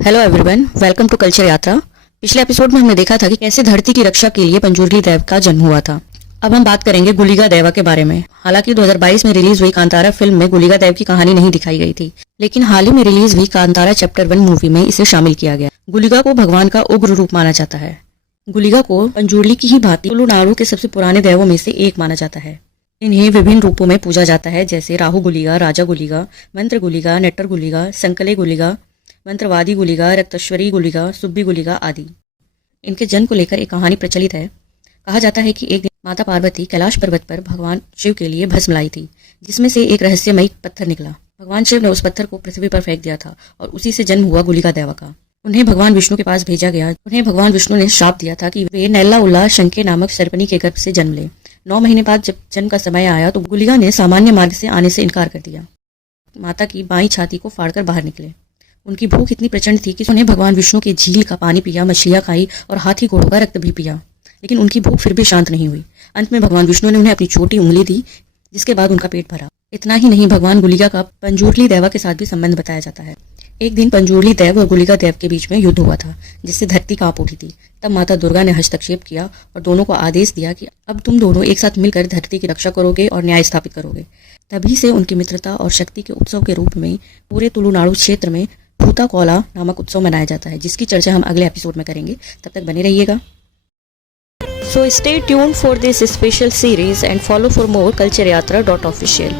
Hello everyone, welcome to culture Yatra. पिछले episode में हमने देखा था कि कैसे धरती की रक्षा के लिए पंजूर्ली देव का जन्म हुआ था। अब हम बात करेंगे गुलिका देवा के बारे में। हालांकि 2022 में रिलीज हुई कांतारा फिल्म में गुलिका देव की कहानी नहीं दिखाई गई थी, लेकिन हाल ही में रिलीज हुई कांतारा चैप्टर 1 मूवी में इसे शामिल किया गया। गुलिका को भगवान का उग्र रूप माना जाता है। गुलिका को पंजूर्ली की ही भांति तुलुनाडु के सबसे पुराने देवों में से एक माना जाता है। इन्हें विभिन्न रूपों में पूजा जाता है, जैसे राहु गुलिका, राजा गुलिका, मंत्र गुलिका, नेट्टर गुलिका, संकले गुलिका, मंत्रवादी गुलिका, रक्तेश्वरी गुलिका, सुब्बी गुलिका आदि। इनके जन्म को लेकर एक कहानी प्रचलित है। कहा जाता है कि एक दिन माता पार्वती कैलाश पर्वत पर भगवान शिव के लिए भस्म लाई थी, जिसमें से एक रहस्यमयी पत्थर निकला। भगवान शिव ने उस पत्थर को पृथ्वी पर फेंक दिया था और उसी से जन्म हुआ गुलिका देवा का। उन्हें भगवान विष्णु के पास भेजा गया। उन्हें भगवान विष्णु ने श्राप दिया था कि वे नैला उल्ला शंके नामक सर्पनी के गर्भ से जन्म ले। 9 महीने बाद जब जन्म का समय आया तो गुलिका ने सामान्य मार्ग से आने से इनकार कर दिया। माता की बाईं छाती को फाड़कर बाहर निकले। उनकी भूख इतनी प्रचंड थी कि उन्हें भगवान विष्णु के झील का पानी पिया, मछलियां खाई और हाथी घोड़ों का रक्त भी पिया, लेकिन उनकी भूख फिर भी शांत नहीं हुई। अंत में भगवान विष्णु ने उन्हें अपनी छोटी उंगली दी, जिसके बाद उनका पेट भरा। इतना ही नहीं, भगवान गुलिका का पंजूर्ली देवा के साथ भी संबंध बताया जाता है। एक दिन पंजूर्ली देव और गुलिका देव के बीच में युद्ध हुआ था, जिससे धरती कांप उठी थी। तब माता दुर्गा ने हस्तक्षेप किया और दोनों को आदेश दिया कि अब तुम दोनों एक साथ मिलकर धरती की रक्षा करोगे और न्याय स्थापित करोगे। तभी से उनकी मित्रता और शक्ति के उत्सव के रूप में पूरे तुलुनाडु क्षेत्र में भूता कौला नामक उत्सव मनाया जाता है, जिसकी चर्चा हम अगले एपिसोड में करेंगे। तब तक बने रहिएगा। So stay tuned for this special series and follow for more cultureyatra.official.